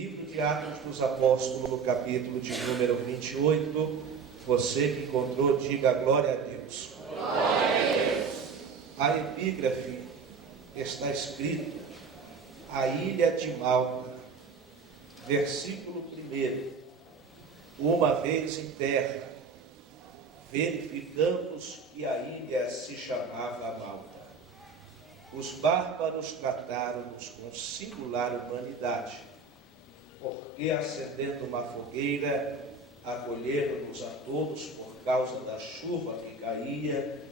Livro de Atos dos Apóstolos, no capítulo de número 28. Você que encontrou, diga glória a Deus. Glória a Deus. A epígrafe está escrito: a ilha de Malta, versículo 1. Uma vez em terra, verificamos que a ilha se chamava Malta. Os bárbaros trataram-nos com singular humanidade, porque acendendo uma fogueira, acolheram-nos a todos por causa da chuva que caía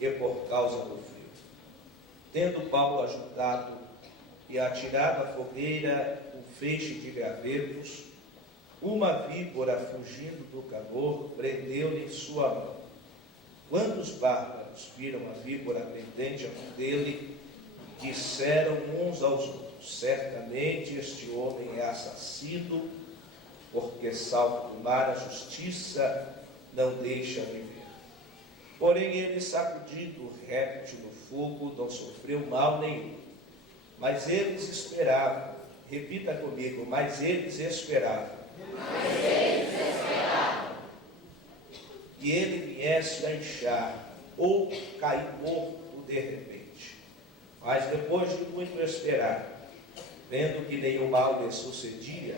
e por causa do frio. Tendo Paulo ajudado e atirado à fogueira um feixe de gravetos, uma víbora, fugindo do calor, prendeu-lhe em sua mão. Quando os bárbaros viram a víbora pendente à mão dele, disseram uns aos outros: certamente este homem é assassino, porque salvo do mar a justiça não deixa viver. Porém ele, sacudido o réptil no fogo, não sofreu mal nenhum. Mas eles esperavam, repita comigo, mas eles esperavam que ele viesse a inchar ou cair morto de repente. Mas depois de muito esperar, vendo que nenhum mal lhe sucedia,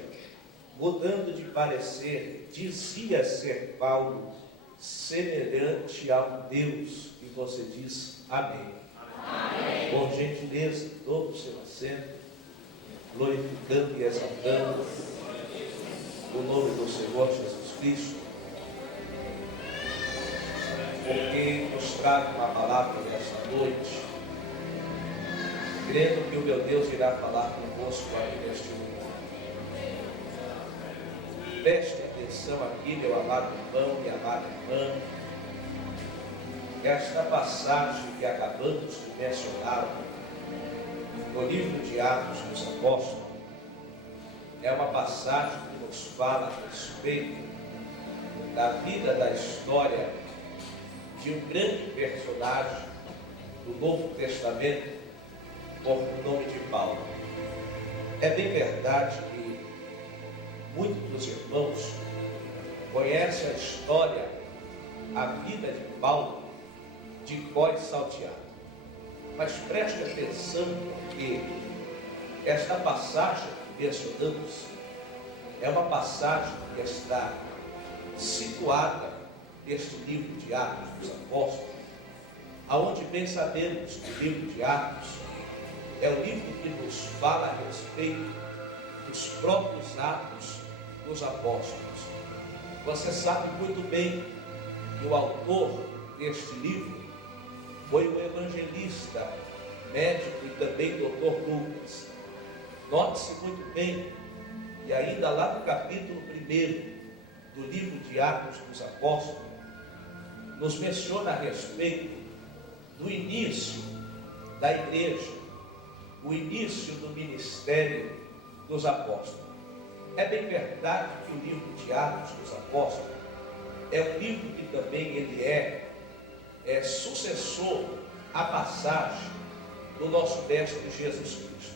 mudando de parecer, dizia ser Paulo semelhante a um Deus, e você diz amém. Amém. Por gentileza, tome o seu assento, glorificando e exaltando o nome do Senhor Jesus Cristo, porque nos traga uma palavra nesta noite, crendo que o meu Deus irá falar convosco aí neste momento. Preste atenção aqui, meu amado irmão e amada irmã. Esta passagem que acabamos de mencionar no livro de Atos dos Apóstolos é uma passagem que nos fala a respeito da vida, da história de um grande personagem do Novo Testamento, por nome de Paulo. É bem verdade que muitos dos irmãos conhecem a história, a vida de Paulo, de cor salteado. Mas preste atenção, porque esta passagem que mencionamos é uma passagem que está situada neste livro de Atos dos Apóstolos, aonde bem sabemos que o livro de Atos é o livro que nos fala a respeito dos próprios atos dos apóstolos. Você sabe muito bem que o autor deste livro foi o evangelista, médico e também doutor Lucas. Note-se muito bem, e ainda lá no capítulo 1 do livro de Atos dos Apóstolos, nos menciona a respeito do início da igreja, o início do ministério dos apóstolos. É bem verdade que o livro de Atos dos Apóstolos é um livro que também ele é sucessor à passagem do nosso mestre Jesus Cristo.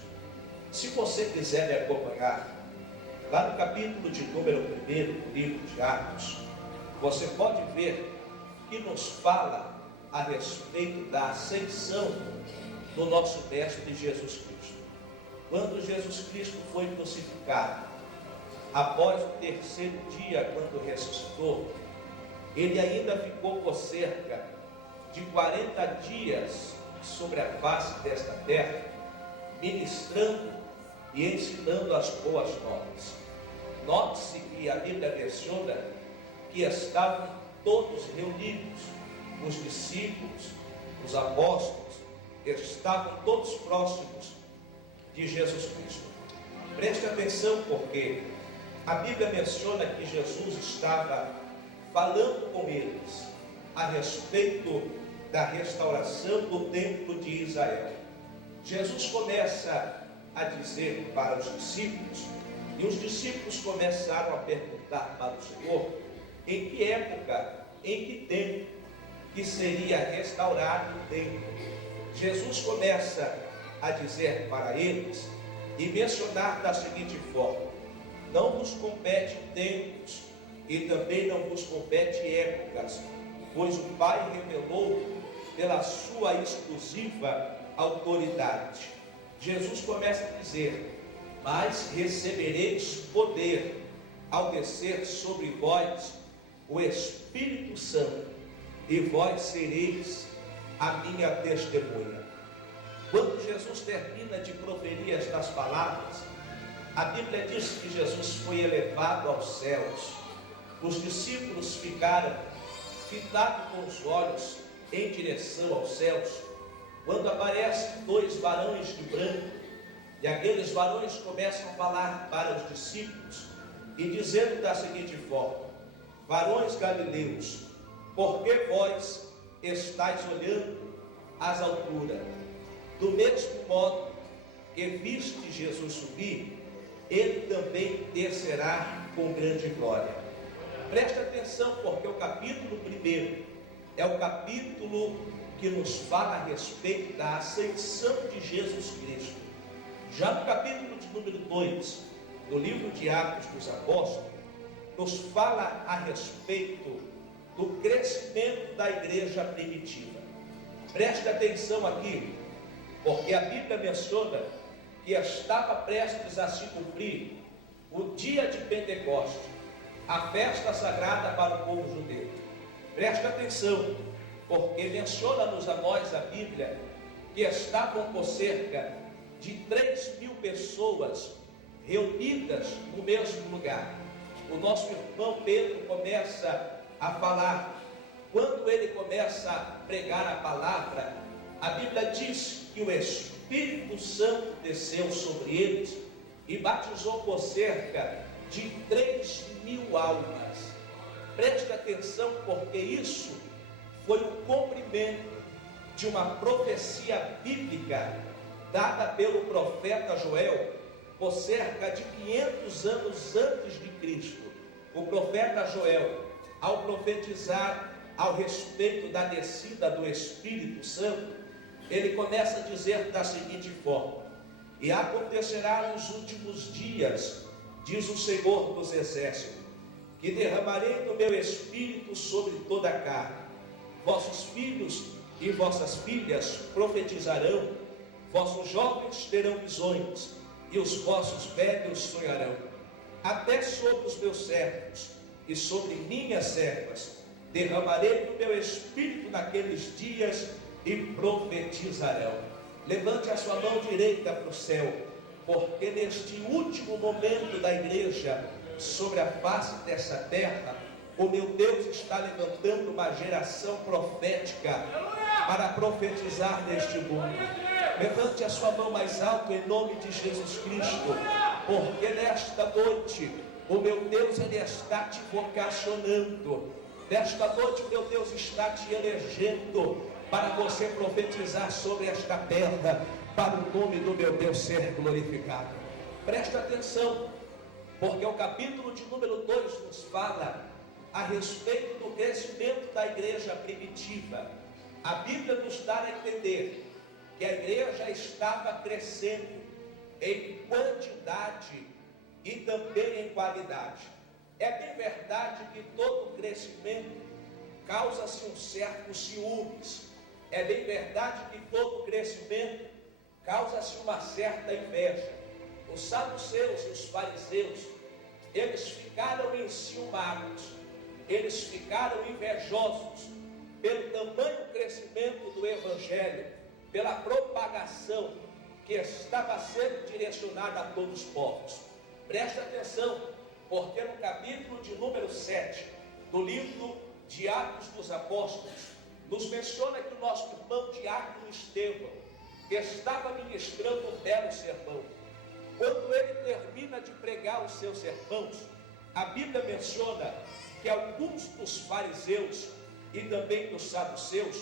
Se você quiser me acompanhar, lá no capítulo de número 1 do livro de Atos, você pode ver que nos fala a respeito da ascensão do nosso mestre Jesus Cristo. Quando Jesus Cristo foi crucificado, após o terceiro dia, quando ressuscitou, ele ainda ficou por cerca de 40 dias sobre a face desta terra, ministrando e ensinando as boas novas. Note-se que a Bíblia menciona que estavam todos reunidos, os discípulos, os apóstolos, estavam todos próximos de Jesus Cristo. Preste atenção, porque a Bíblia menciona que Jesus estava falando com eles a respeito da restauração do templo de Israel. Jesus começa a dizer para os discípulos, e os discípulos começaram a perguntar para o Senhor em que época, em que tempo que seria restaurado o templo. Jesus começa a dizer para eles e mencionar da seguinte forma: Não vos compete tempos e também não vos compete épocas, pois o Pai revelou pela sua exclusiva autoridade. Jesus começa a dizer: mas recebereis poder ao descer sobre vós o Espírito Santo, e vós sereis a minha testemunha. Quando Jesus termina de proferir estas palavras, a Bíblia diz que Jesus foi elevado aos céus. Os discípulos ficaram fitados com os olhos em direção aos céus, quando aparecem dois varões de branco, e aqueles varões começam a falar para os discípulos, e dizendo da seguinte forma: varões galileus, por que vós estáis olhando às alturas? Do mesmo modo que viste Jesus subir, ele também descerá com grande glória. Preste atenção, porque o capítulo 1 é o capítulo que nos fala a respeito da ascensão de Jesus Cristo. Já no capítulo de número 2, do livro de Atos dos Apóstolos, nos fala a respeito do crescimento da igreja primitiva. Preste atenção aqui, porque a Bíblia menciona que estava prestes a se cumprir o dia de Pentecostes, a festa sagrada para o povo judeu. Preste atenção, porque menciona-nos a nós a Bíblia que estavam por cerca de 3.000 pessoas reunidas no mesmo lugar. O nosso irmão Pedro começa a falar, quando ele começa a pregar a palavra, a Bíblia diz que o Espírito Santo desceu sobre eles e batizou por cerca de 3.000 almas. Preste atenção, porque isso foi o cumprimento de uma profecia bíblica dada pelo profeta Joel por cerca de 500 anos antes de Cristo. O profeta Joel, ao profetizar ao respeito da descida do Espírito Santo, ele começa a dizer da seguinte forma: e acontecerá nos últimos dias, diz o Senhor dos Exércitos, que derramarei do meu Espírito sobre toda a carne. Vossos filhos e vossas filhas profetizarão, vossos jovens terão visões, e os vossos velhos sonharão. Até sobre os meus servos e sobre minhas servas derramarei do meu Espírito naqueles dias, e profetizarão. Levante a sua mão direita para o céu, porque neste último momento da igreja sobre a face dessa terra, o meu Deus está levantando uma geração profética para profetizar neste mundo. Levante a sua mão mais alto em nome de Jesus Cristo, porque nesta noite o meu Deus, Ele está te vocacionando. Nesta noite meu Deus está te elegendo para você profetizar sobre esta terra, para o nome do meu Deus ser glorificado. Presta atenção, porque o capítulo de número 2 nos fala a respeito do crescimento da igreja primitiva. A Bíblia nos dá a entender que a igreja estava crescendo em quantidade e também em qualidade. É bem verdade que todo crescimento causa-se um certo ciúmes. É bem verdade que todo crescimento causa-se uma certa inveja. Os saduceus e os fariseus, eles ficaram enciumados, eles ficaram invejosos pelo tamanho crescimento do Evangelho, pela propagação que estava sendo direcionada a todos os povos. Preste atenção, porque no capítulo de número 7 do livro de Atos dos Apóstolos, nos menciona que o nosso irmão Diácono Estevão, que estava ministrando um belo sermão, quando ele termina de pregar os seus sermões, a Bíblia menciona que alguns dos fariseus e também dos saduceus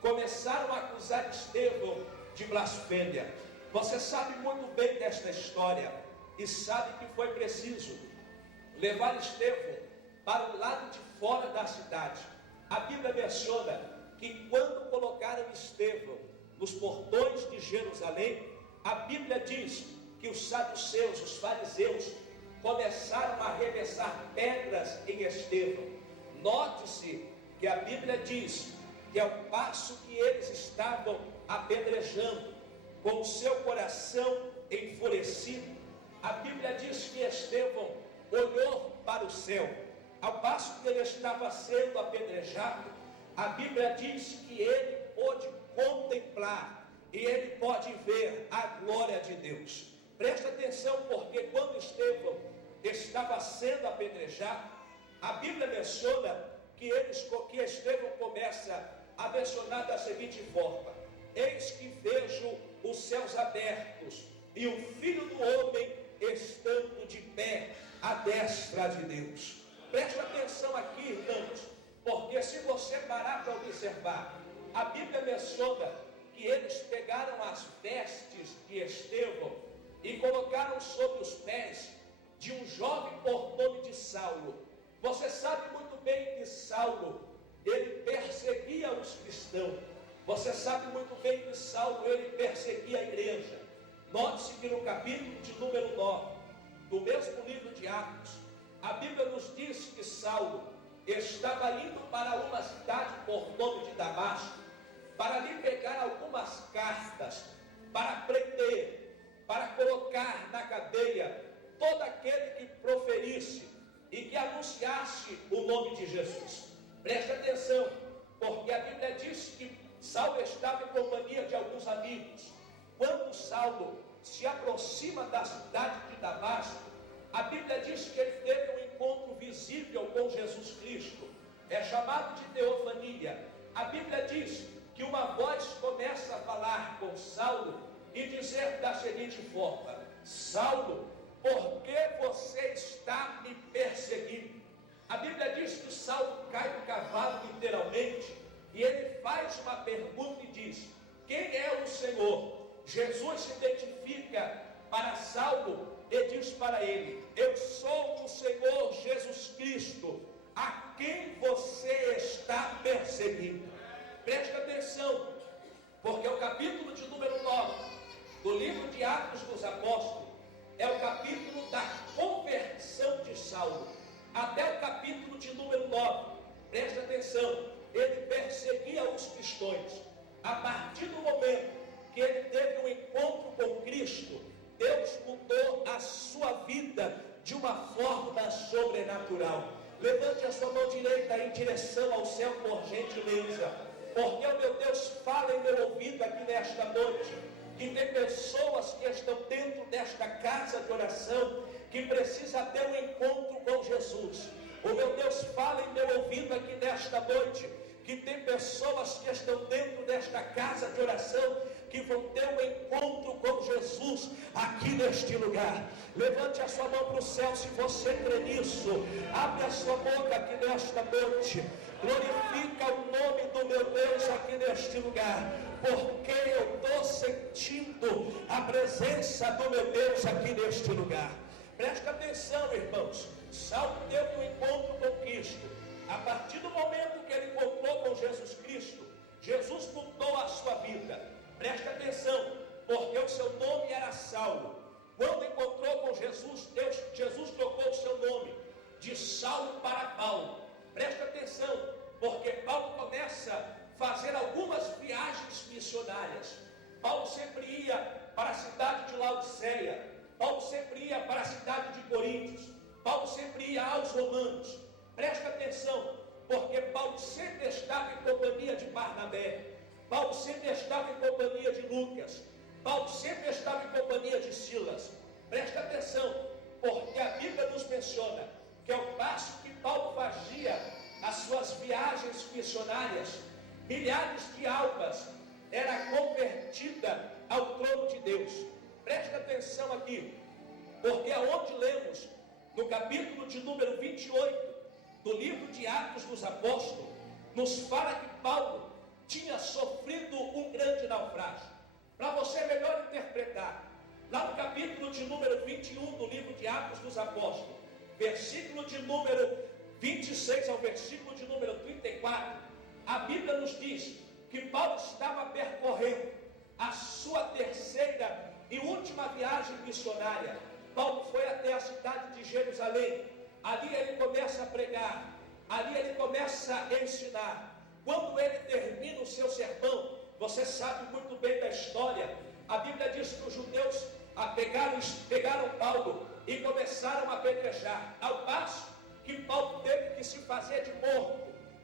começaram a acusar Estevão de blasfêmia. Você sabe muito bem desta história e sabe que foi preciso levar Estevão para o lado de fora da cidade. A Bíblia menciona que quando colocaram Estevão nos portões de Jerusalém, a Bíblia diz que os saduceus, os fariseus, começaram a arremessar pedras em Estevão. Note-se que a Bíblia diz que ao passo que eles estavam apedrejando, com o seu coração enfurecido, a Bíblia diz que Estevão olhou para o céu. Ao passo que ele estava sendo apedrejado, a Bíblia diz que ele pôde contemplar e ele pode ver a glória de Deus. Presta atenção, porque quando Estevão estava sendo apedrejado, a Bíblia menciona que Estevão começa a mencionar da seguinte forma: eis que vejo os céus abertos e o Filho do Homem estando de pé à destra de Deus. Presta atenção aqui, irmãos, porque se você parar para observar, a Bíblia menciona que eles pegaram as vestes de Estevão e colocaram sobre os pés de um jovem por nome de Saulo. Você sabe muito bem que Saulo, ele perseguia os cristãos. Você sabe muito bem que Saulo, ele perseguia a igreja. Note-se que no capítulo de número 9, do mesmo livro de Atos, a Bíblia nos diz que Saulo estava indo para uma cidade por nome de Damasco, para ali pegar algumas cartas, para prender, para colocar na cadeia todo aquele que proferisse e que anunciasse o nome de Jesus. Preste atenção, porque a Bíblia diz que Saulo estava em companhia de alguns amigos. Quando Saulo se aproxima da cidade de Damasco, a Bíblia diz que ele teve um encontro visível com Jesus Cristo. É chamado de teofania. A Bíblia diz que uma voz começa a falar com Saulo e dizer da seguinte forma: Saulo, por que você está me perseguindo? A Bíblia diz que Saulo cai do cavalo literalmente e ele faz uma pergunta e diz: quem é o Senhor? Jesus se identifica para Saulo e diz para ele: eu sou o Senhor Jesus Cristo, a quem você está perseguindo. Preste atenção, porque o capítulo de número 9 do livro de Atos dos Apóstolos é o capítulo da conversão de Saulo. Até o capítulo de número 9, preste atenção, ele perseguia os cristãos. A partir do momento que ele teve um encontro com Cristo, Deus mudou a sua vida de uma forma sobrenatural. Levante a sua mão direita em direção ao céu, por gentileza, porque o meu Deus fala em meu ouvido aqui nesta noite, que tem pessoas que estão dentro desta casa de oração, que precisa ter um encontro com Jesus. O meu Deus fala em meu ouvido aqui nesta noite, que tem pessoas que estão dentro desta casa de oração, que vão ter um encontro com Jesus aqui neste lugar. Levante a sua mão para o céu se você crê nisso. Abre a sua boca aqui nesta noite. Glorifica o nome do meu Deus aqui neste lugar, porque eu estou sentindo a presença do meu Deus aqui neste lugar. Presta atenção, irmãos. Saulo teve um encontro com Cristo. A partir do momento que ele encontrou com Jesus Cristo, Jesus mudou a sua vida. Presta atenção, porque o seu nome era Saulo. Quando encontrou com Jesus, Jesus trocou o seu nome de Saulo para Paulo. Presta atenção, porque Paulo começa a fazer algumas viagens missionárias. Paulo sempre ia para a cidade de Laodiceia, Paulo sempre ia para a cidade de Coríntios, Paulo sempre ia aos romanos. Presta atenção, porque Paulo sempre estava em companhia de Barnabé, Paulo sempre estava em companhia de Lucas, Paulo sempre estava em companhia de Silas. Presta atenção, porque a Bíblia nos menciona que ao passo que Paulo fazia as suas viagens missionárias, milhares de almas eram convertidas ao trono de Deus. Presta atenção aqui, porque aonde lemos no capítulo de número 28 do livro de Atos dos Apóstolos, nos fala que Paulo tinha sofrido um grande naufrágio. Para você melhor interpretar, lá no capítulo de número 21 do livro de Atos dos Apóstolos, versículo de número 26 ao versículo de número 34, a Bíblia nos diz que Paulo estava percorrendo a sua terceira e última viagem missionária. Paulo foi até a cidade de Jerusalém. Ali ele começa a pregar, ali ele começa a ensinar. Quando ele termina o seu sermão, você sabe muito bem da história. A Bíblia diz que os judeus pegaram Paulo e começaram a apedrejar, ao passo que Paulo teve que se fazer de morto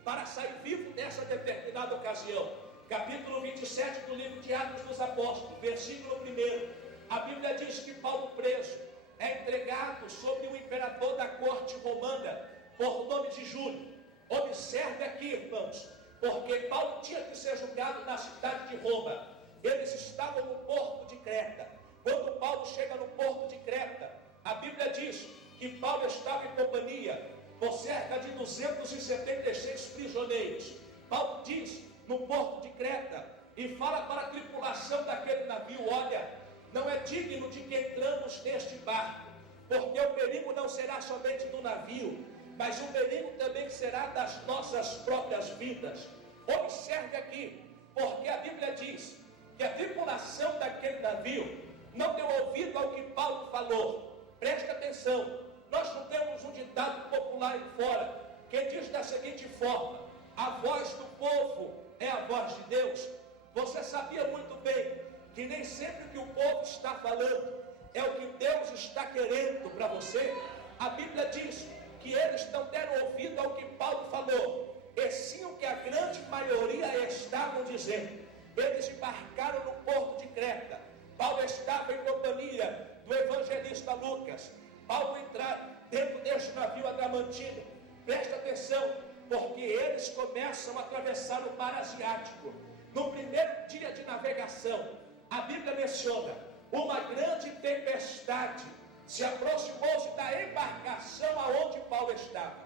para sair vivo nessa determinada ocasião. Capítulo 27 do livro de Atos dos Apóstolos, versículo 1. A Bíblia diz que Paulo, preso, é entregado sobre o imperador da corte romana, por nome de Júlio. Observe aqui, irmãos, porque Paulo tinha que ser julgado na cidade de Roma. Eles estavam no porto de Creta. Quando Paulo chega no porto de Creta, a Bíblia diz que Paulo estava em companhia por cerca de 276 prisioneiros. Paulo diz no porto de Creta e fala para a tripulação daquele navio: olha, não é digno de que entramos neste barco, porque o perigo não será somente do navio, mas o perigo também será das nossas próprias vidas. Observe aqui, porque a Bíblia diz que a tripulação daquele navio não deu ouvido ao que Paulo falou. Preste atenção, nós não temos um ditado popular aí fora, que diz da seguinte forma: a voz do povo é a voz de Deus. Você sabia muito bem que nem sempre que o povo está falando é o que Deus está querendo para você? A Bíblia diz que eles não deram ouvido ao que Paulo falou, e sim o que a grande maioria estavam dizendo. Eles embarcaram no porto de Creta. Paulo estava em companhia do evangelista Lucas. Paulo entrar dentro deste navio adamantino. Presta atenção, porque eles começam a atravessar o mar Asiático. No primeiro dia de navegação, a Bíblia menciona uma grande tempestade se aproximou-se da embarcação aonde Paulo estava.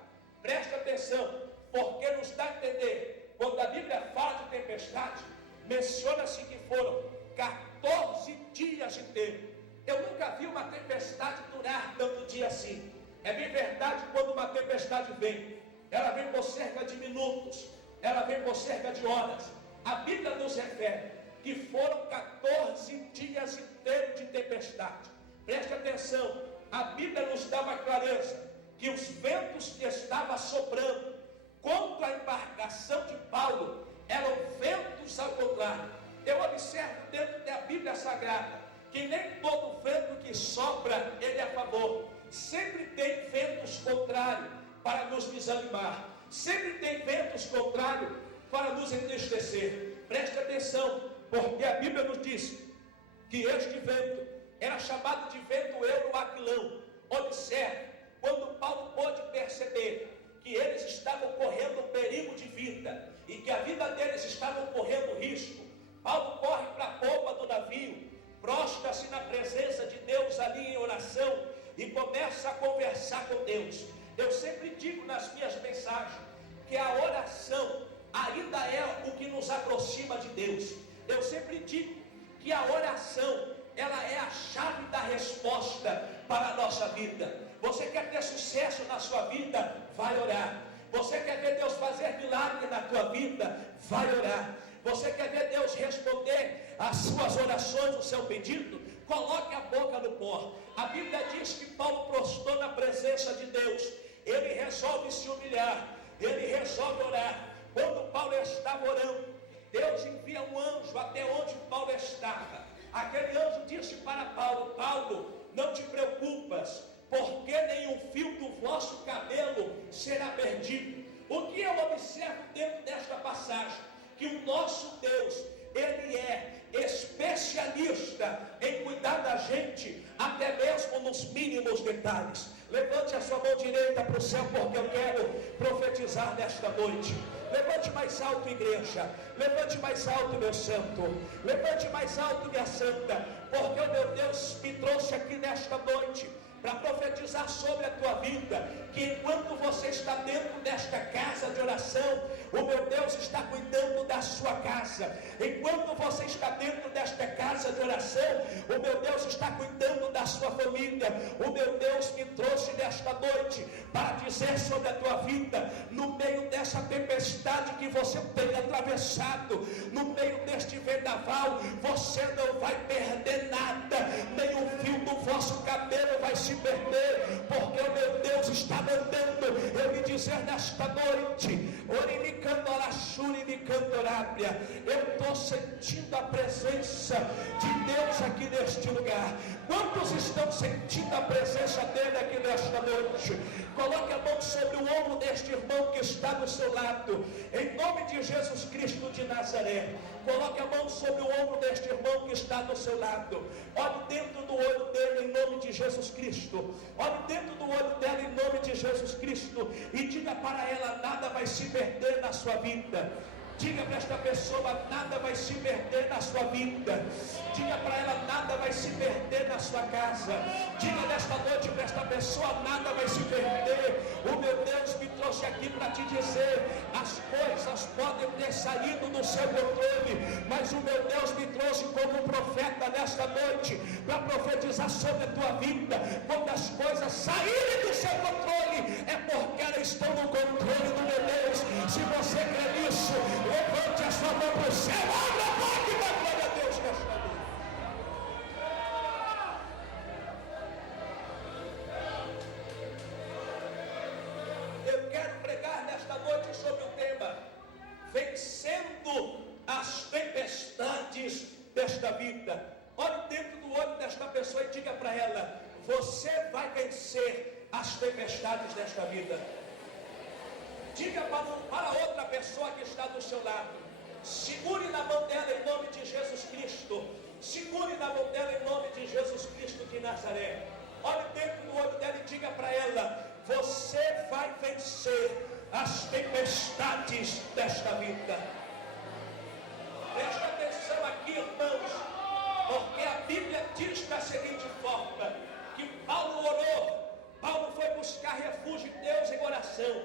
Presta atenção, porque nos dá a entender, quando a Bíblia fala de tempestade, menciona-se que foram 14 dias inteiros. Eu nunca vi uma tempestade durar tanto dia assim. É bem verdade, quando uma tempestade vem, ela vem por cerca de minutos, ela vem por cerca de horas. A Bíblia nos refere que foram 14 dias inteiros de tempestade. Preste atenção, a Bíblia nos dá uma clareza que os ventos que estavam soprando contra a embarcação de Paulo eram ventos ao contrário. Eu observo dentro da Bíblia Sagrada que nem todo vento que sopra ele é a favor. Sempre tem ventos contrários para nos desanimar. Sempre tem ventos contrários para nos entristecer. Preste atenção, porque a Bíblia nos diz que este vento era chamado de vento euroaquilão. Observe, quando Paulo pôde perceber que eles estavam correndo perigo de vida e que a vida deles estava correndo risco, Paulo corre para a popa do navio, prostra-se na presença de Deus ali em oração e começa a conversar com Deus. Eu sempre digo nas minhas mensagens que a oração ainda é o que nos aproxima de Deus. Eu sempre digo que a oração, ela é a chave da resposta para a nossa vida. Você quer ter sucesso na sua vida? Vai orar. Você quer ver Deus fazer milagre na tua vida? Vai orar. Você quer ver Deus responder às suas orações, o seu pedido? Coloque a boca no pó. A Bíblia diz que Paulo prostrou na presença de Deus. Ele resolve se humilhar, ele resolve orar. Quando Paulo estava orando, Deus envia um anjo até onde Paulo estava. Aquele anjo disse para Paulo: Paulo, não te preocupas, porque nenhum fio do vosso cabelo será perdido. O que eu observo dentro desta passagem? Que o nosso Deus, Ele é especialista em cuidar da gente, até mesmo nos mínimos detalhes. Levante a sua mão direita para o céu, porque eu quero profetizar nesta noite. Levante mais alto, igreja. Levante mais alto, meu santo. Levante mais alto, minha santa, porque o meu Deus me trouxe aqui nesta noite para profetizar sobre a tua vida, que enquanto você está dentro desta casa de oração, o meu Deus está cuidando da sua casa. Enquanto você está dentro desta casa de oração, o meu Deus está cuidando da sua família. O meu Deus me trouxe nesta noite para dizer dizer sobre a tua vida, no meio dessa tempestade que você tem atravessado, no meio deste vendaval, você não vai perder nada, nem um fio do vosso cabelo vai se perder, porque o meu Deus está mandando eu lhe dizer nesta noite, eu estou sentindo a presença de Deus aqui neste lugar. Quantos estão sentindo a presença dele aqui nesta noite? Coloque a mão sobre o ombro deste irmão que está do seu lado, em nome de Jesus Cristo de Nazaré. Coloque a mão sobre o ombro deste irmão que está do seu lado. Olhe dentro do olho dele em nome de Jesus Cristo. Olhe dentro do olho dela em nome de Jesus Cristo e diga para ela: nada vai se perder na sua vida. Diga para esta pessoa: nada vai se perder na sua vida. Diga para ela: nada vai se perder na sua casa. Diga nesta noite para esta pessoa: nada vai se perder. O meu Deus me trouxe aqui para te dizer: as coisas podem ter saído do seu controle, mas o meu Deus me trouxe como profeta nesta noite para profetizar sobre a tua vida. Quando as coisas saírem do seu controle, é porque elas estão no controle do meu Deus. Se você crê nisso, levante a sua mão para o céu, abra a boca e dá glória a Deus nesta noite. Eu quero pregar nesta noite sobre o tema: vencendo as tempestades desta vida. Olhe dentro do olho desta pessoa e diga para ela: você vai vencer as tempestades desta vida. Diga para outra pessoa que está do seu lado, segure na mão dela em nome de Jesus Cristo. Segure na mão dela em nome de Jesus Cristo de Nazaré. Olhe dentro do olho dela e diga para ela: você vai vencer as tempestades desta vida. Presta atenção aqui, irmãos, porque a Bíblia diz da seguinte forma: que Paulo orou. Paulo foi buscar refúgio em Deus em oração.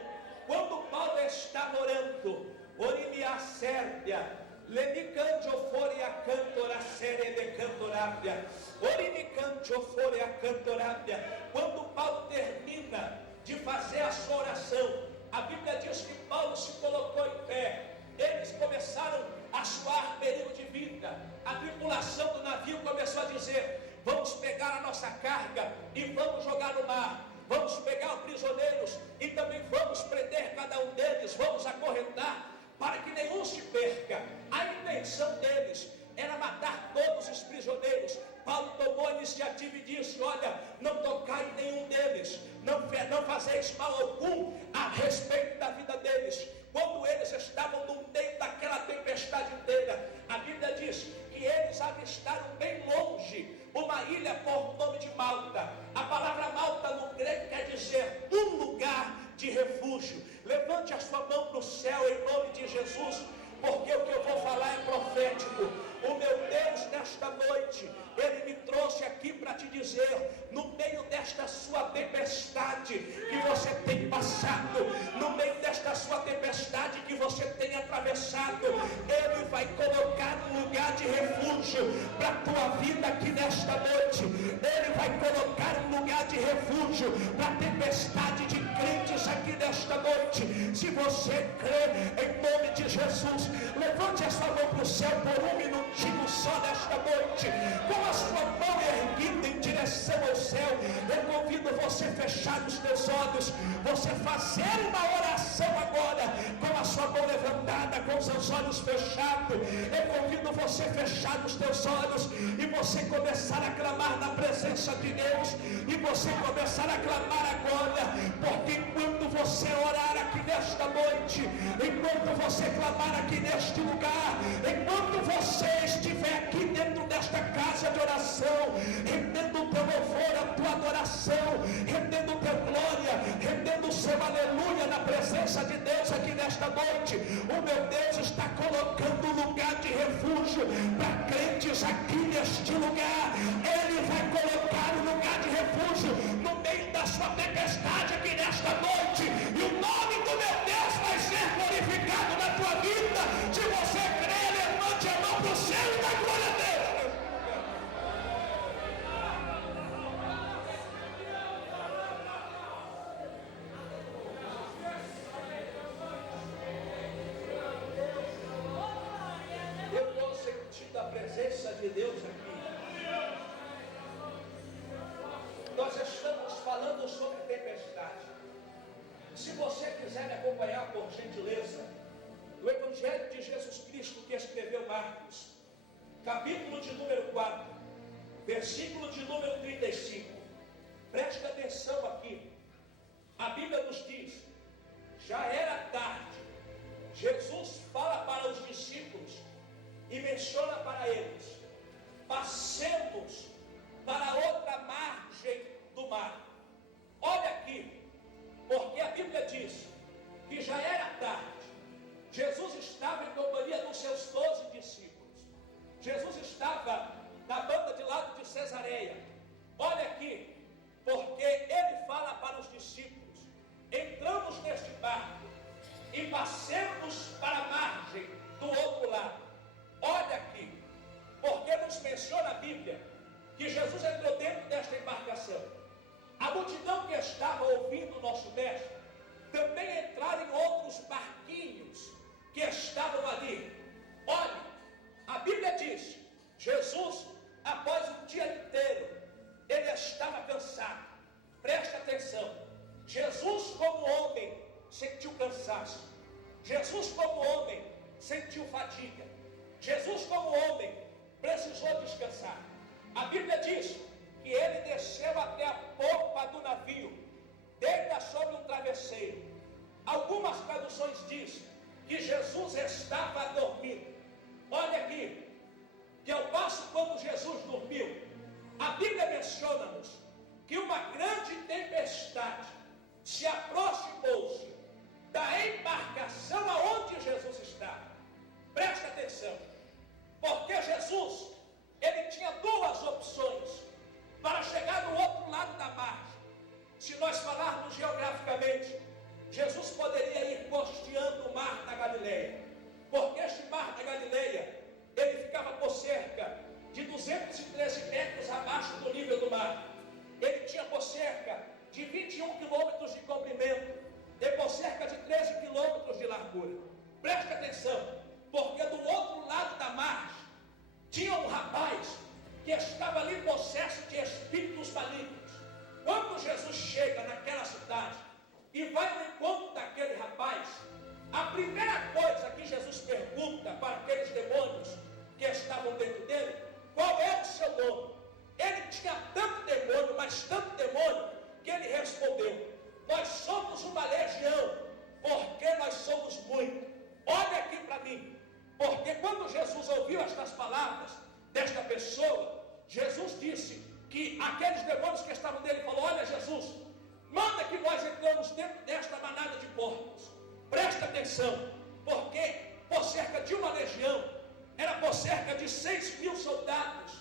Quando Paulo estava orando, Orimia Sérbia, Lenicantiofória Cantora Séria de Cantorábia, Orinicantiofória Cantorábia. Quando Paulo termina de fazer a sua oração, a Bíblia diz que Paulo se colocou em pé. Eles começaram a suar perigo de vida. A tripulação do navio começou a dizer: vamos pegar a nossa carga e vamos jogar no mar. Vamos pegar os prisioneiros e também vamos prender cada um deles. Vamos acorrentar para que nenhum se perca. A intenção deles era matar todos os prisioneiros. Paulo tomou a iniciativa e disse: olha, não tocai em nenhum deles, não fazeis mal algum a respeito da vida deles. Quando eles estavam no meio daquela tempestade inteira, a Bíblia diz que eles avistaram bem longe uma ilha por nome de Malta. A palavra Malta no grego quer dizer um lugar de refúgio. Levante a sua mão para o céu em nome de Jesus, porque o que eu vou falar é profético. O meu Deus nesta noite, Ele me trouxe aqui para te dizer: no meio desta sua tempestade que você tem passado, no meio desta sua tempestade que você tem atravessado, Ele vai colocar um lugar de refúgio para a tua vida aqui nesta noite. Ele vai colocar um lugar de refúgio para a tempestade de crentes aqui nesta noite. Se você crê em nome de Jesus, levante a sua mão para o céu por um minutinho só nesta noite, com a sua mão erguida em direção ao céu. Eu convido você a fechar os teus olhos, você fazer uma oração agora, com a sua mão levantada, com os seus olhos fechados. Eu convido você a fechar os teus olhos e você começar a clamar na presença de Deus, e você começar a clamar agora, porque enquanto você orar aqui nesta noite, enquanto você clamar aqui neste lugar, enquanto você estiver aqui dentro desta casa de oração, rendendo o teu louvor, a tua adoração, rendendo o teu glória, rendendo o seu aleluia na presença de Deus aqui nesta noite, o meu Deus está colocando um lugar de refúgio para crentes aqui neste lugar. Ele vai colocar um lugar de refúgio no meio da sua tempestade aqui nesta noite, e o nome do meu Deus vai ser glorificado na tua vida. Se você crê, levante a mão para o céu e dá glória a Deus. quiser me acompanhar, por gentileza, no Evangelho de Jesus Cristo que escreveu Marcos, capítulo de número 4, versículo de número 35. Preste atenção aqui. A Bíblia nos diz: já era tarde. Jesus fala para os discípulos e menciona para eles: passemos para outra margem do mar. Olha aqui, porque a Bíblia diz que já era tarde. Jesus estava em companhia dos seus 12 discípulos. Jesus estava na banda de lado de Cesareia. Olha aqui, porque ele fala para os discípulos: entramos neste barco e passemos para a margem do outro lado. Olha aqui, porque nos menciona a Bíblia que Jesus entrou dentro desta embarcação. A multidão que estava ouvindo o nosso mestre também entraram em outros barquinhos que estavam ali. Olha, a Bíblia diz: Jesus, após um dia inteiro, ele estava cansado. Presta atenção. Jesus, como homem, sentiu cansaço. Jesus, como homem, sentiu fadiga. Jesus, como homem, precisou descansar. A Bíblia diz que ele desceu até a popa do navio, deita sobre um travesseiro. Algumas traduções dizem que Jesus estava dormindo. Olha aqui, que ao passo quando Jesus dormiu, a Bíblia menciona-nos que uma grande tempestade se aproximou-se da embarcação aonde Jesus estava. Presta atenção, porque Jesus, ele tinha duas opções para chegar do outro lado da margem. Se nós falarmos geograficamente, Jesus poderia ir costeando o mar da Galileia, porque este mar da Galileia, ele ficava por cerca de 213 metros abaixo do nível do mar. Ele tinha por cerca de 21 quilômetros de comprimento e por cerca de 13 quilômetros de largura. Preste atenção, porque do outro lado da margem tinha um rapaz que estava ali possesso de espíritos malignos. Quando Jesus chega naquela cidade e vai ao encontro daquele rapaz, a primeira coisa que Jesus pergunta para aqueles demônios que estavam dentro dele: qual é o seu nome? Ele tinha tanto demônio, mas tanto demônio, que ele respondeu: nós somos uma legião, porque nós somos muitos. Olha aqui para mim, porque quando Jesus ouviu estas palavras desta pessoa, Jesus disse que aqueles demônios que estavam dele falou: olha, Jesus, manda que nós entramos dentro desta manada de porcos. Presta atenção, porque por cerca de uma legião, era por cerca de 6.000 soldados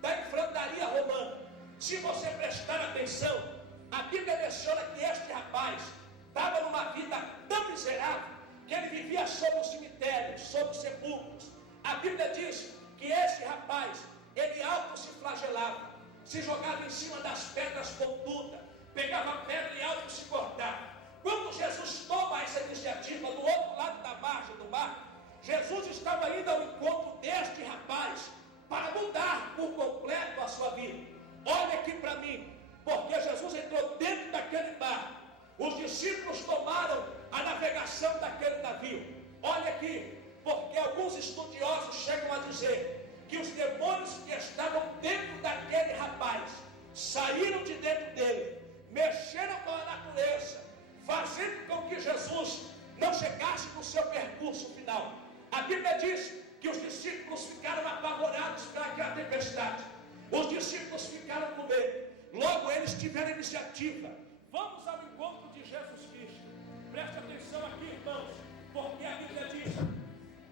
da infantaria romana. Se você prestar atenção, a Bíblia menciona que este rapaz estava numa vida tão miserável que ele vivia sobre os cemitérios, sobre os sepulcros. A Bíblia diz que esse rapaz, ele auto se flagelava, se jogava em cima das pedras pontudas, pegava a pedra e auto se cortava. Quando Jesus toma essa iniciativa do outro lado da margem do mar, Jesus estava indo ao encontro deste rapaz para mudar por completo a sua vida. Olha aqui para mim, porque Jesus entrou dentro daquele mar. Os discípulos tomaram a navegação daquele navio. Olha aqui, porque alguns estudiosos chegam a dizer que os demônios que estavam dentro daquele rapaz saíram de dentro dele, mexeram com a natureza, fazendo com que Jesus não chegasse no seu percurso final. A Bíblia diz que os discípulos ficaram apavorados pela aquela tempestade. Os discípulos ficaram com medo. Logo eles tiveram iniciativa: vamos ao encontro de Jesus Cristo. Preste atenção aqui, irmãos, porque a Bíblia diz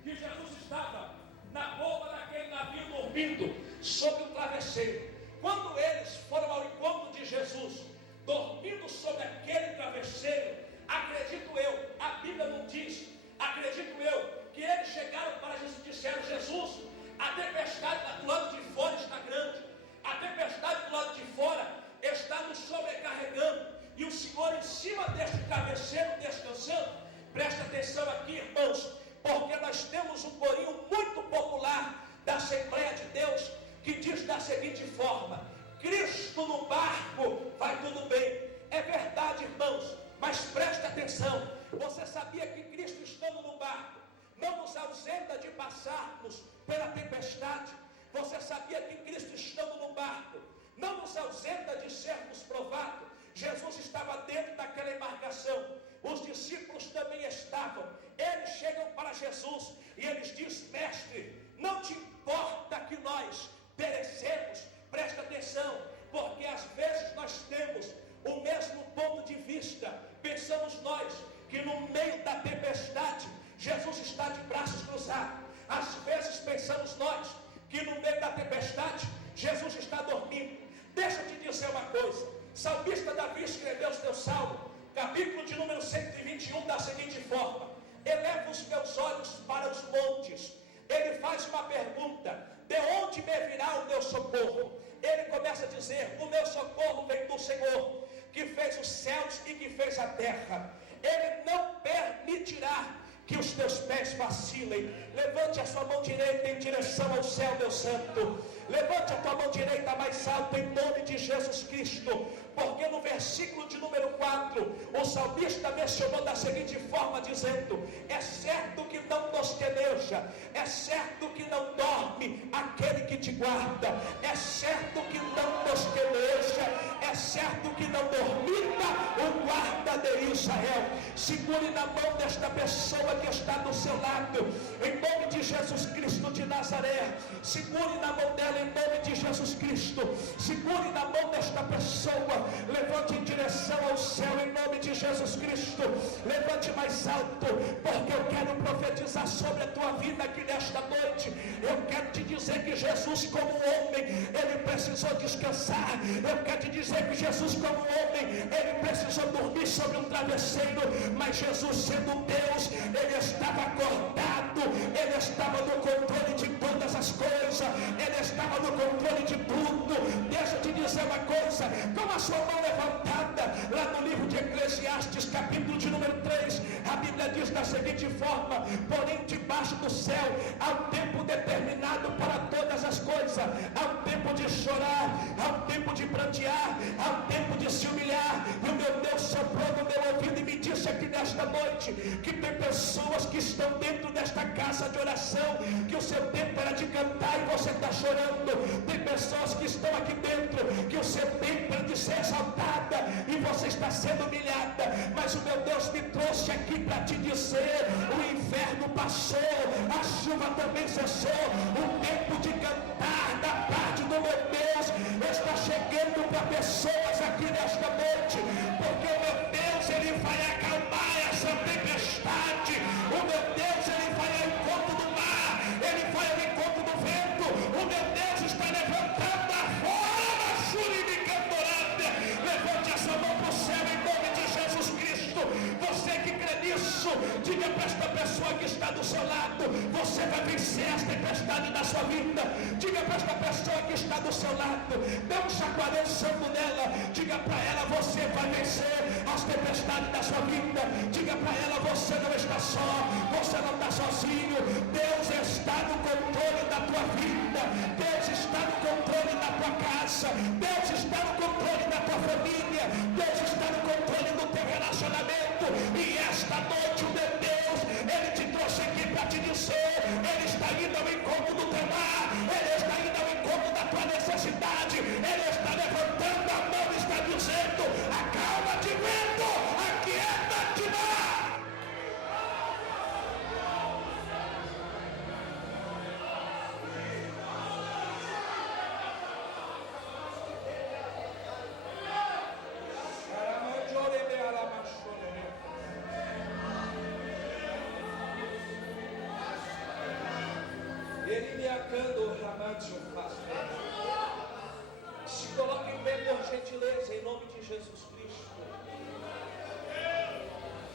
que Jesus estava na polpa daquele navio dormindo sobre um travesseiro. Quando eles foram ao encontro de Jesus, dormindo sobre aquele travesseiro, acredito eu, a Bíblia não diz, acredito eu, que eles chegaram para Jesus e disseram: Jesus, a tempestade do lado de fora está grande, a tempestade do lado de fora está nos sobrecarregando, e o Senhor em cima deste travesseiro descansando. Presta atenção aqui, irmãos, porque nós temos um corinho muito popular da Assembleia de Deus que diz da seguinte forma: Cristo no barco, vai tudo bem. É verdade, irmãos, mas presta atenção, você sabia que Cristo, estando no barco, não nos ausenta de passarmos pela tempestade? Você sabia que Cristo, estando no barco, não nos ausenta de sermos provados? Jesus estava dentro daquela embarcação, os discípulos também estavam. Eles chegam para Jesus e eles dizem: mestre, não te importa que nós perecemos? Presta atenção, porque às vezes nós temos o mesmo ponto de vista. Pensamos nós que no meio da tempestade Jesus está de braços cruzados. Às vezes pensamos nós que no meio da tempestade Jesus está dormindo. Deixa eu te dizer uma coisa. Salmista Davi escreveu o seu salmo, capítulo de número 121, da seguinte forma: eleva os meus olhos para os montes. Ele faz uma pergunta: de onde me virá o meu socorro? Ele começa a dizer: o meu socorro vem do Senhor, que fez os céus e que fez a terra. Ele não permitirá que os teus pés vacilem. Levante a sua mão direita em direção ao céu, meu santo. Levante a tua mão direita mais alta em nome de Jesus Cristo, porque no versículo de número 4, o salmista mencionou da seguinte forma, dizendo: é certo que não bosteleja, é certo que não dorme aquele que te guarda, é certo que não bosteleja, é certo que não dormita o guarda de Israel. Segure na mão desta pessoa que está do seu lado, em nome de Jesus Cristo de Nazaré. Segure na mão dela em nome de Jesus Cristo. Segure na mão desta pessoa. Levante em direção ao céu em nome de Jesus Cristo. Levante mais alto, porque eu quero profetizar sobre a tua vida aqui nesta noite. Eu quero te dizer que Jesus, como homem, ele precisou descansar. Eu quero te dizer que Jesus, como homem, ele precisou dormir sobre um travesseiro. Mas Jesus, sendo Deus, ele estava acordado, ele estava no controle de todas as coisas, ele estava no controle de tudo. Deixa eu te dizer uma coisa, com a sua mão levantada, lá no livro de Eclesiastes, capítulo de número 3, a Bíblia diz da seguinte forma: porém debaixo do céu há um tempo determinado para todas as coisas, há um tempo de chorar, há um tempo de prantear, há um tempo de se humilhar. E o meu Deus soprou no meu ouvido e me disse aqui nesta noite que tem pessoas que estão dentro desta casa de oração, que o seu tempo era de cantar e você está chorando. Tem pessoas que estão aqui dentro, que o seu tempo era de ser exaltada e você está sendo humilhada. Mas o meu Deus me trouxe aqui para te dizer: o inferno passou, a chuva também cessou. O tempo de cantar da parte do meu Deus está chegando para pessoas aqui nesta noite, porque o meu Deus, ele vai acalmar essa tempestade. O meu Deus, ele vai ao encontro do mar, ele vai ao encontro do vento. O meu Deus está levantando a forma suribicandorada. Levante a sua mão para o céu em nome de Jesus Cristo. Você que crê nisso, diga para esta pessoa que está do seu lado: você vai vencer as tempestades da sua vida. Diga para esta pessoa que está do seu lado, dê um chacoalhão santo nela. Diga para ela: você vai vencer as tempestades da sua vida. Diga para ela: você não está só, você não está sozinho. Deus está no controle da tua vida, Deus está no controle da tua casa, Deus está no controle da tua família, Deus está no controle do teu relacionamento. E esta noite o meu Deus, ele te trouxe aqui para te dizer: ele está indo ao encontro do teu mar, ele está indo ao encontro da tua necessidade, ele está levantando a mão e está dizendo: acalma-te, vento, aquieta-te, mar. Ele me acando, ramante o faz. Se coloque em pé por gentileza, em nome de Jesus Cristo.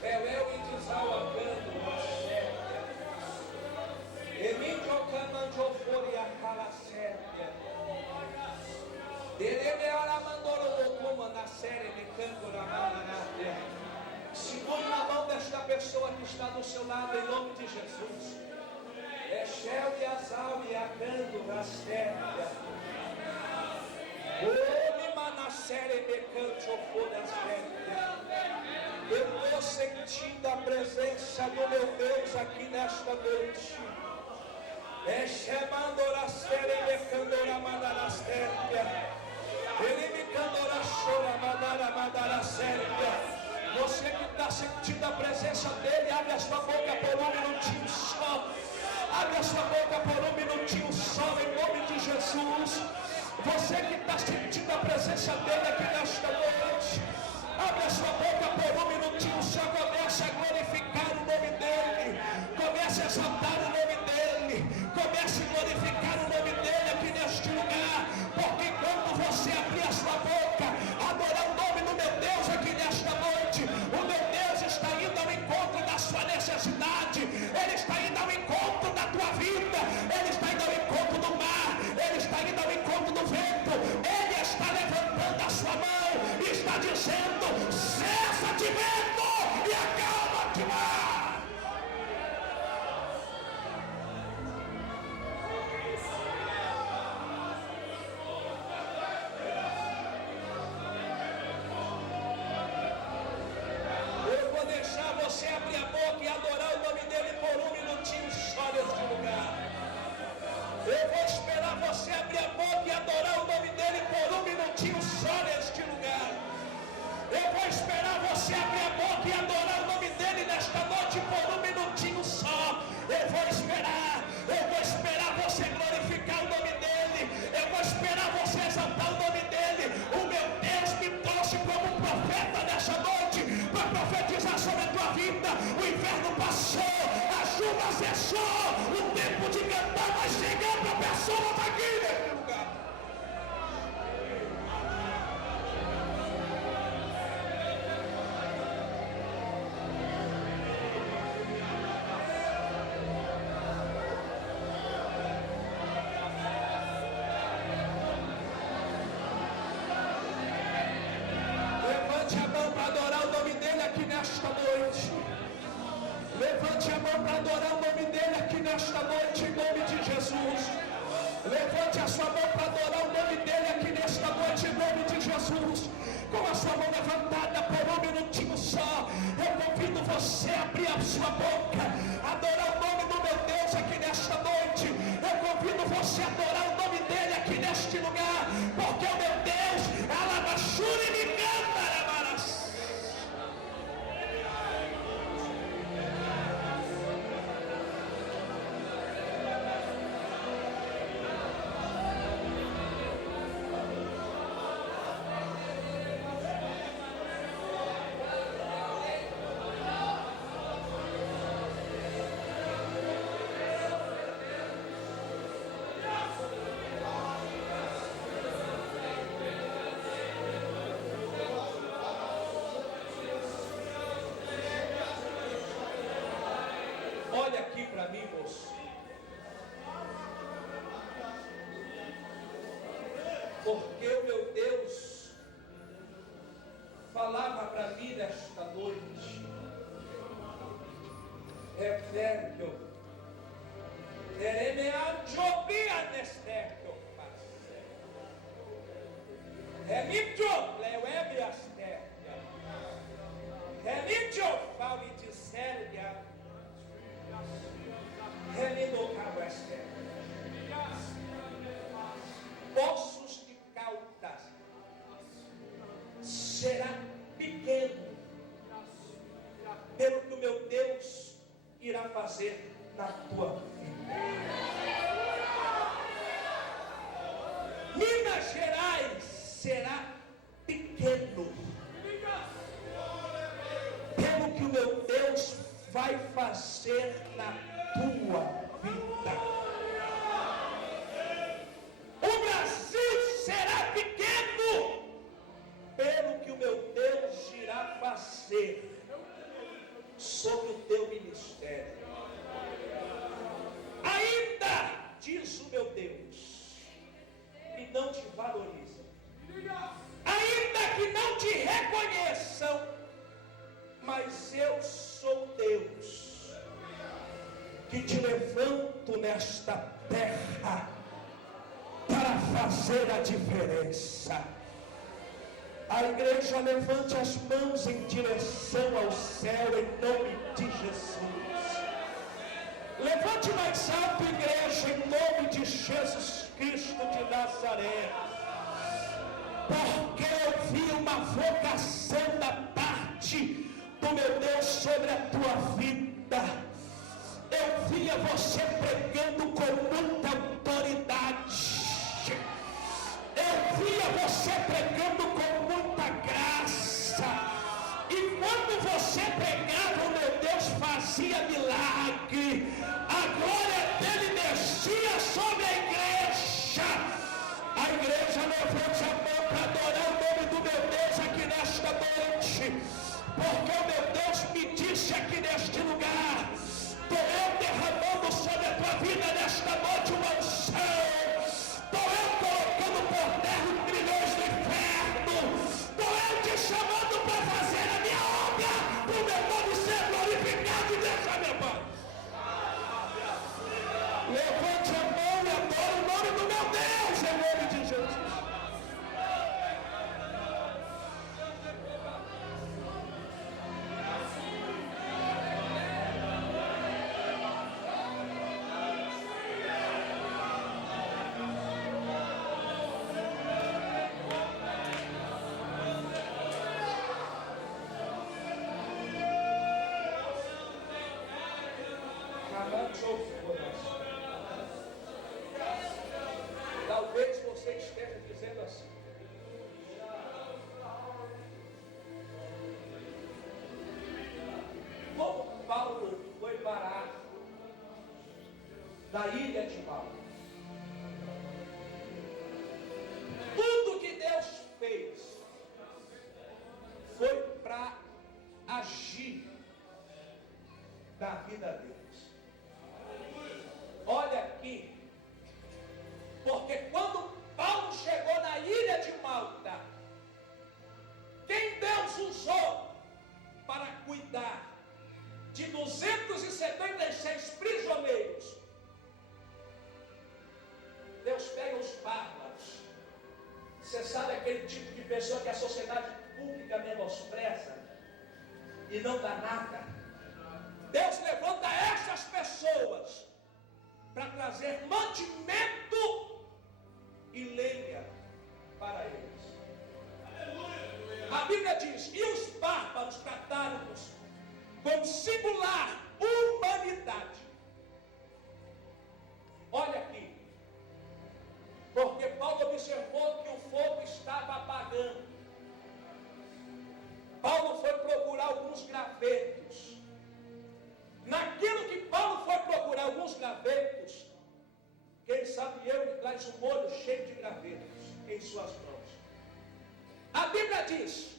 Beléu e Dizal acando, Macéria. Emídio Camandio Fori a Calacéria. Derebe Aramandoro Mocuma na série de canto na Maranata. Segure na mão desta pessoa que está do seu lado, em nome de Jesus. Echel e Azal e Acando na séria. Olima na série de canto for na séria. Eu trouxe sentindo a presença do meu Deus aqui nesta noite. É chamando orasteira e candora mandarastéria. Ele me candora chora mandara séria. Você que está sentindo a presença dele, abre a sua boca por um minutinho só. Abre a sua boca por um minutinho só, em nome de Jesus. Você que está sentindo a presença dele aqui nesta noite, abre a sua boca por um minutinho só. Comece a glorificar o nome dele. Comece a exaltar o nome dele. Comece a glorificar o nome dele aqui neste lugar. Porque quando você abrir a sua boca, adorar o nome do meu Deus aqui nesta noite, o meu Deus está indo ao encontro da sua necessidade. Ele está indo ao encontro da tua vida. Ele está indo ao encontro do mar. Ele está indo ao encontro do vento. Ele está levantando a sua mão e está dizendo: cessa de vento e acalma-te mar. Eu vou deixar você abrir a boca e adorar o nome dele por um minutinho só neste lugar. Eu vou esperar você abrir a boca e adorar o nome dele por um minutinho só neste lugar. Eu vou esperar você abrir a boca e adorar o nome dele nesta noite por um minutinho só. Eu vou esperar você glorificar o nome dele. Eu vou esperar você exaltar o nome dele. O meu Deus me trouxe como um profeta nessa noite para profetizar sobre a tua vida. O inverno passou, a chuva cessou, o tempo de cantar vai chegar para pessoas aqui neste lugar. Levante a mão para adorar o nome dele aqui nesta noite. Levante a mão para adorar o nome dele aqui nesta noite, em nome de Jesus. Levante a sua mão para adorar o nome dele aqui nesta noite, em nome de Jesus. Com a sua mão levantada por um minutinho só, eu convido você a abrir a sua boca, adorar o nome do meu Deus aqui nesta noite. Eu convido você a adorar o nome dele aqui neste lugar, porque o meu Deus, alabachura e me canta, arabaras. Olha aqui para mim, moço. Porque o meu Deus falava para mim nesta noite. Eterno, Eremeanjobia nestecto, Remitio, Leuebiasternia, Remitio, Faulitiséria, ossos de cautas será pequeno pelo que o meu Deus irá fazer na tua vida. Minas Gerais será pequeno pelo que o meu Deus vai fazer na tua vida. O Brasil será pequeno pelo que o meu Deus irá fazer sobre o teu ministério. Ainda, diz o meu Deus, que não te valorizam, ainda que não te reconheçam, mas eu sou Deus que te levanto nesta terra para fazer a diferença. A igreja levante as mãos em direção ao céu. céu em nome de Jesus. Levante mais alto, igreja, em nome de Jesus Cristo de Nazaré. Porque eu vi uma vocação da parte do meu Deus sobre a tua vida. Eu via você pregando com muita autoridade. Eu via você pregando com muita graça. E quando você pregava, o meu Deus fazia milagre. A glória dele descia sobre a igreja. A igreja levante a mão para adorar o nome do meu Deus aqui nesta noite. Porque o meu Deus me disse aqui neste lugar: estou eu derramando sobre a tua vida nesta noite uma unção. Estou eu colocando por terra os trilhões do inferno. Estou eu te chamando para fazer a minha obra, para o meu nome ser glorificado. E deixa a minha paz. Levante a mão e adore o nome do meu Deus, em nome de Jesus. Talvez você esteja dizendo assim: como Paulo foi parar na ilha de Malta? Tudo que Deus fez foi para agir na vida deles. Olha aqui, porque quando Paulo chegou na ilha de Malta, quem Deus usou para cuidar de 276 prisioneiros? Deus pega os bárbaros. Você sabe aquele tipo de pessoa que a sociedade pública menospreza e não dá nada? Deus levanta essas pessoas para trazer mantimento e lenha para eles. A Bíblia diz: e os bárbaros trataram-nos com singular humanidade. Olha aqui, porque Paulo observou que o fogo estava apagando. Paulo foi procurar alguns gravetos. Naquilo que Paulo foi procurar alguns gravetos, quem sabe eu que traz um molho cheio de gravetos em suas mãos. A Bíblia diz: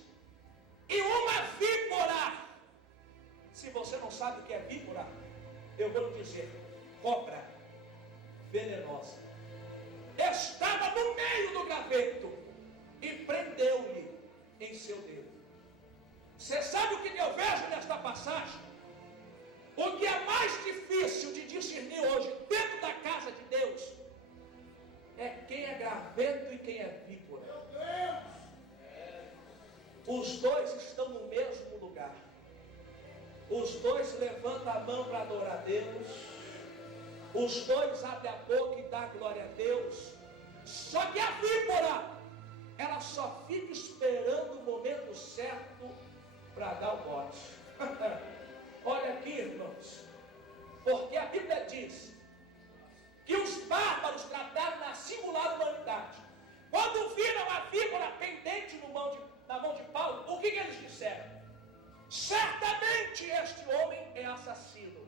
e uma víbora. Se você não sabe o que é víbora, eu vou lhe dizer: cobra venenosa. Estava no meio do graveto e prendeu-lhe em seu dedo. Você sabe o que eu vejo nesta passagem? O que é mais difícil de discernir hoje dentro da casa de Deus é quem é graveto e quem é víbora. Os dois estão no mesmo lugar. Os dois levantam a mão para adorar a Deus. Os dois abrem a boca e dão glória a Deus. Só que a víbora, ela só fica esperando o momento certo para dar o bote. Olha aqui, irmãos, porque a Bíblia diz que os bárbaros trataram na singular humanidade. Quando viram a víbora pendente na mão de Paulo, o que eles disseram? Certamente este homem é assassino.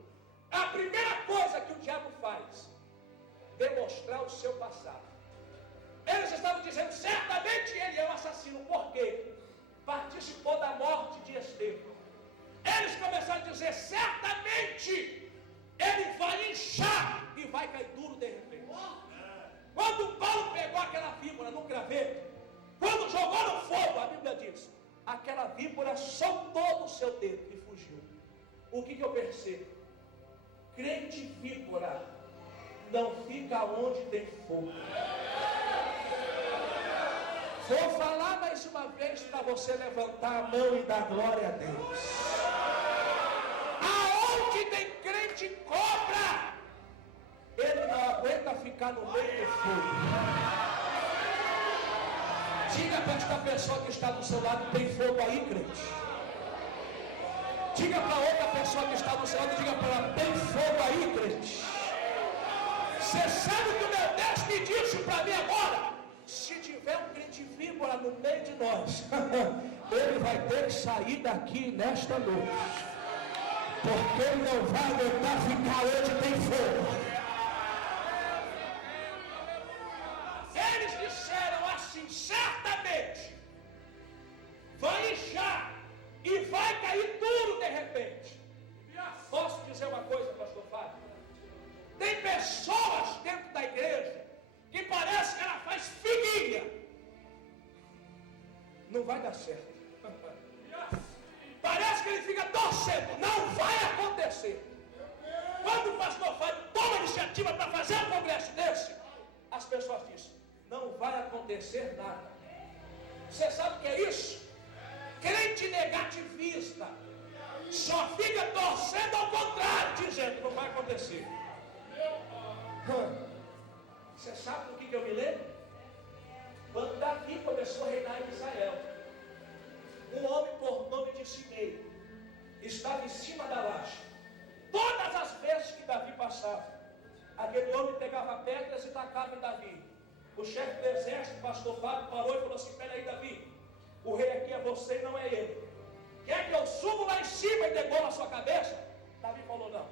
A primeira coisa que o diabo faz, demonstrar o seu passado. Eles estavam dizendo: certamente ele é um assassino. Por quê? Participou da morte de Estevão. Eles começaram a dizer: certamente ele vai inchar e vai cair duro de repente. Quando Paulo pegou aquela víbora no graveto, quando jogou no fogo, a Bíblia diz: aquela víbora soltou o seu dedo e fugiu. O que eu percebo? Crente víbora não fica onde tem fogo. Vou falar mais uma vez para você levantar a mão e dar glória a Deus. ficar no meio do fogo. Diga para esta pessoa que está do seu lado: tem fogo aí, crente? Diga para outra pessoa que está do seu lado, diga para ela: tem fogo aí, crente? Você sabe que o meu Deus me disse para mim agora: se tiver um crente víbora no meio de nós, ele vai ter que sair daqui nesta noite, porque ele não vai aguentar ficar onde tem fogo. Eles disseram assim: certamente vai inchar e vai cair duro de repente. Posso dizer uma coisa, pastor Fábio? Tem pessoas dentro da igreja que parece que ela faz figuinha. Não vai dar certo. Parece que ele fica torcendo. Não vai acontecer. Quando o pastor Fábio toma iniciativa para fazer um congresso desse, as pessoas dizem: não vai acontecer nada. Você sabe o que é isso? Crente negativista só fica torcendo ao contrário, dizendo: não vai acontecer. Você sabe do que eu me lembro? Quando Davi começou a reinar em Israel, um homem por nome de Simei estava em cima da laje. Todas as vezes que Davi passava, aquele homem pegava pedras e tacava em Davi. O chefe do exército, o pastor Fábio, parou e falou assim: peraí, Davi, o rei aqui é você e não é ele. Quer que eu subo lá em cima e degolo a sua cabeça? Davi falou: não,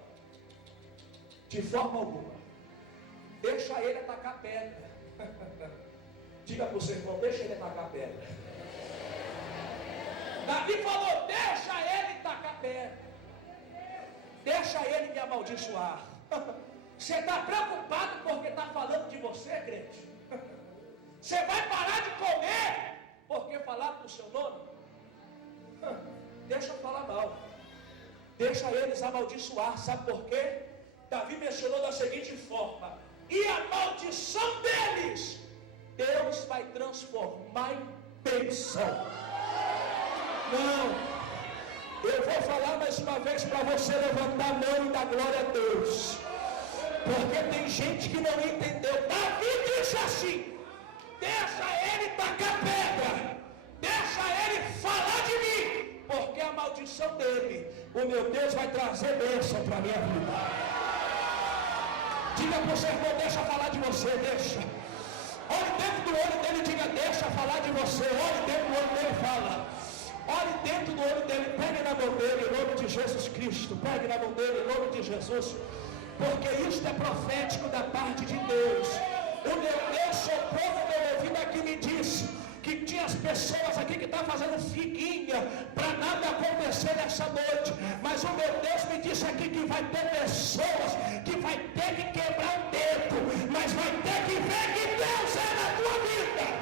de forma alguma. Deixa ele atacar pedra. Diga para o seu irmão: deixa ele atacar pedra. Davi falou: deixa ele tacar pedra. Deixa ele me amaldiçoar. Você está preocupado porque está falando de você, crente? Você vai parar de comer porque falaram do seu nome? Deixa eu falar mal. Deixa eles amaldiçoar. Sabe por quê? Davi mencionou da seguinte forma: e a maldição deles, Deus vai transformar em bênção. Não, eu vou falar mais uma vez para você levantar a mão e dar glória a Deus, porque tem gente que não entendeu. Davi disse assim: deixa ele tacar pedra, deixa ele falar de mim, porque a maldição dele, o meu Deus vai trazer bênção para a minha vida. Diga para o seu irmão: deixa falar de você, deixa. Olhe dentro do olho dele e diga: deixa falar de você. Olhe dentro do olho dele e fala. Olhe dentro do olho dele, pegue na mão dele em nome de Jesus Cristo. Pegue na mão dele em nome de Jesus. Porque isto é profético da parte de Deus. O meu Deus soprou no meu ouvido aqui e me disse que tinha as pessoas aqui que estão fazendo figuinha para nada acontecer nessa noite. Mas o meu Deus me disse aqui que vai ter pessoas que vai ter que quebrar um dedo, mas vai ter que ver que Deus é na tua vida.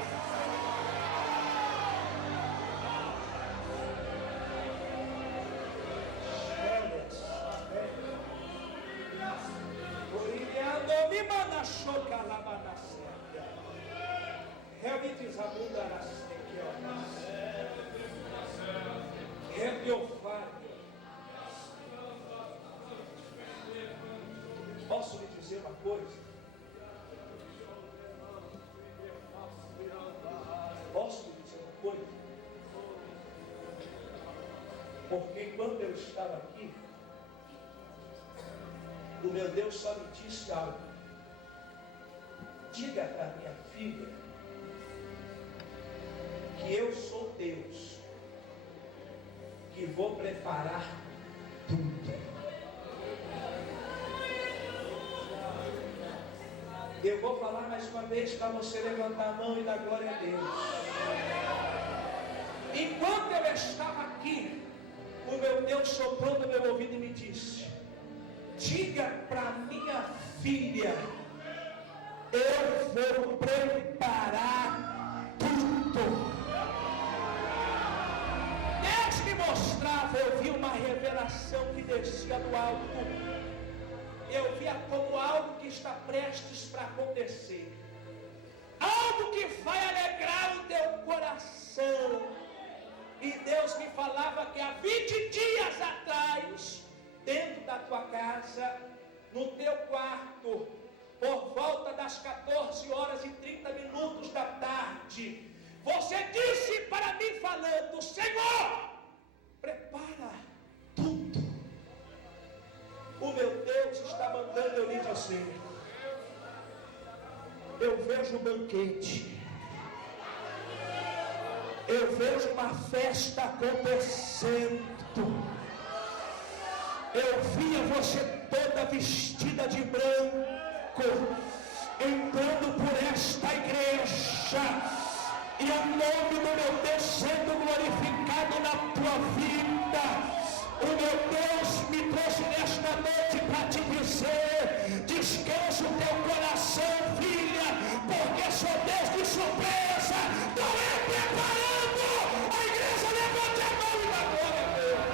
Posso lhe dizer uma coisa? Posso lhe dizer uma coisa? Porque quando eu estava aqui, o meu Deus só me disse algo: diga para minha filha que eu sou Deus, que vou preparar tudo. Eu vou falar mais uma vez para você levantar a mão e dar glória a Deus. Enquanto eu estava aqui, o meu Deus soprou no meu ouvido e me disse: diga para minha filha, eu vou preparar tudo. Deus me mostrava, eu vi uma revelação que descia do alto. Eu via como algo que está prestes para acontecer, algo que vai alegrar o teu coração. E Deus me falava que há 20 dias atrás, dentro da tua casa, no teu quarto, por volta das das 14h30 da tarde, você disse para mim falando: Senhor, prepara tudo. O meu Deus está mandando eu lhe dizer: eu vejo um banquete, eu vejo uma festa acontecendo. Eu via você toda vestida de branco, entrando por esta igreja, e o nome do meu Deus sendo glorificado na tua vida. O meu Deus me trouxe nesta noite para te dizer: descansa o teu coração, filha, porque sou Deus de surpresa. Não é preparando a igreja. Levante a mão e dá glória a Deus.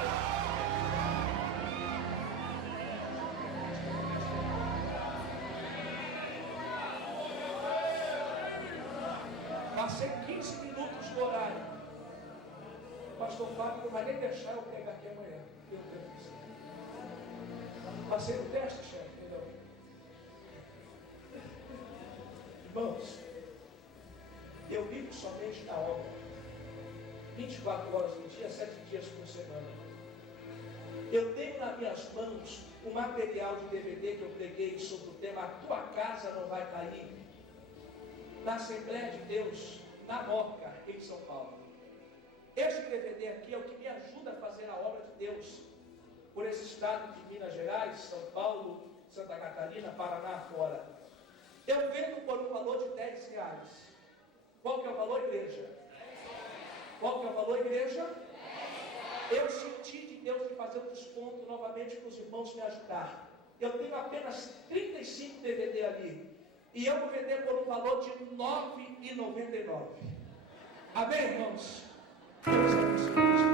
Passei 15 minutos do horário. O pastor Fábio não vai nem deixar eu pegar aqui amanhã. Eu tenho que ser. Passei no teste, chefe, entendeu? Irmãos, eu vivo somente na obra. 24 horas por dia, 7 dias por semana. Eu tenho nas minhas mãos um material de DVD que eu preguei sobre o tema A Tua Casa Não Vai Cair, na Assembleia de Deus, na Moca, em São Paulo. Este DVD aqui é o que me ajuda a fazer a obra de Deus por esse estado de Minas Gerais, São Paulo, Santa Catarina, Paraná, fora. Eu vendo por um valor de R$10. Qual que é o valor, igreja? Qual que é o valor, igreja? Eu senti de Deus de fazer um desconto novamente para os irmãos me ajudar. Eu tenho apenas 35 DVD ali. E eu vou vender por um valor de R$9,99. Amém, irmãos? Deus abençoe.